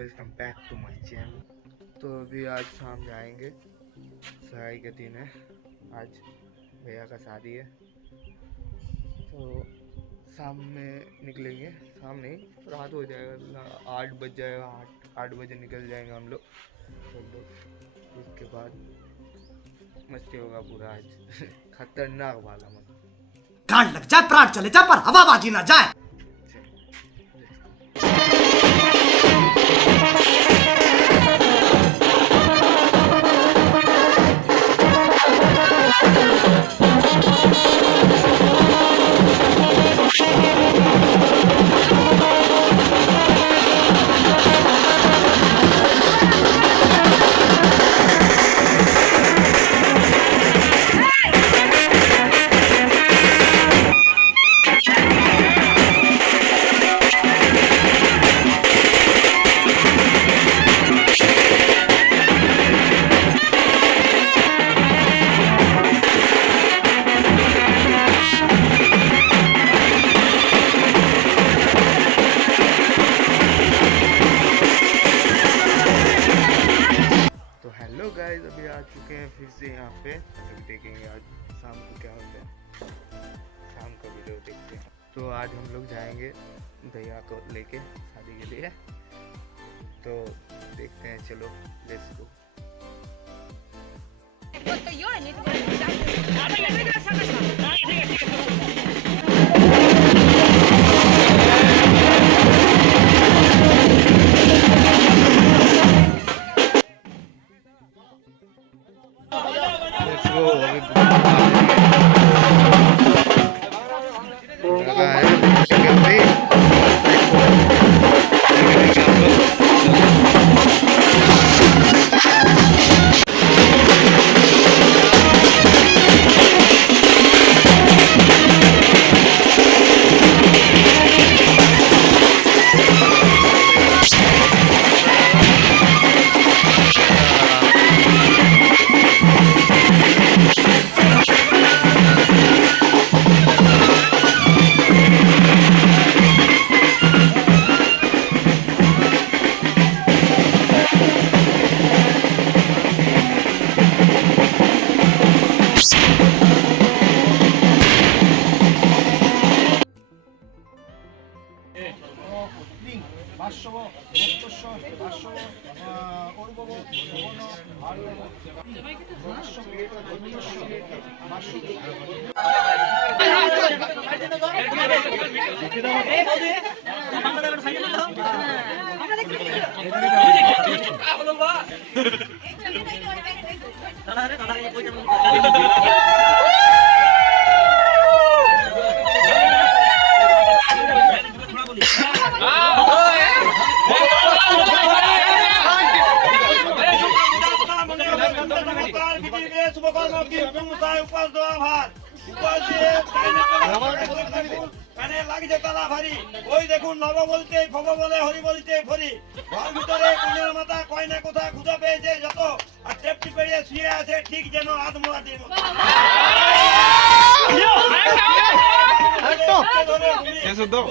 Welcome back to my channel. तो अभी आज शाम जाएंगे, सगाई के दिन है, आज भैया का शादी है। तो शाम में निकलेंगे, शाम नहीं रात हो जाएगा, 8 बज जाएगा, 8 बजे निकल जाएंगे हम लोग सब लोग। उसके बाद मस्ती होगा पूरा आज खतरनाक वाला मत गांड लग जाए, प्राण चले जाए, पर हवाबाजी ना जाए। हेलो गाइस, अभी आ चुके हैं फिर से यहाँ पे। अभी देखेंगे आज शाम को क्या होता है, शाम का वीडियो देखते हैं। तो आज हम लोग जाएंगे भैया को लेके शादी के लिए, तो देखते हैं, चलो लेट्स गो। ওই দেখুন নব বলতে ভব বলে হরি বলতে ফরি ঘর ভিতরে কন্যার মাথা কয়না কোথা খুঁজা পেয়েছে যত আর টেপটি পেরিয়ে শুয়ে আছে ঠিক যেন আদমরাটির মতো।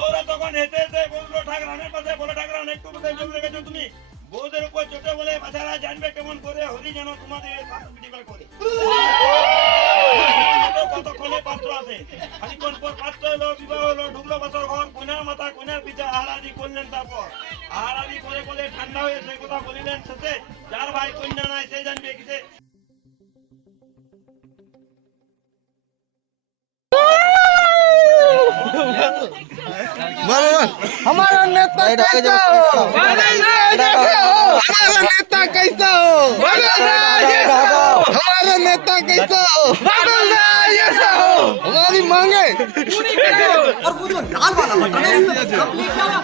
ওরা তখন হেঁটে হেঁটে বললো ঠাকরানের পাশে, বলে ঠাকরান একটু কোথায় চলে রেখেছো তুমি? বউদের উপর চোটে বলে বাচ্চারা জানবে কেমন করে হরি যেন তোমাদের করে। কতক্ষণে পাত্র আছে, খানিক্ষণ পর পাত্র এলো, বিবাহ হলো, ঢুকলো বাসর ঘর, কন্যার মাথা কন্যার পিতা আহারাদি করলেন। তারপর আহারাদি করে বলে ঠান্ডা হয়ে সেই কথা বলিলেন শেষে, যার ভাই কন্যা নাই সে জানবে কিসে। हमारा नेता कैसा हो, हमारा नेता कैसा हो, हमारा नेता कैसा हो, हमारी मांगे और वो जो लाल वाला बटन है, कंप्लीट क्या हुआ?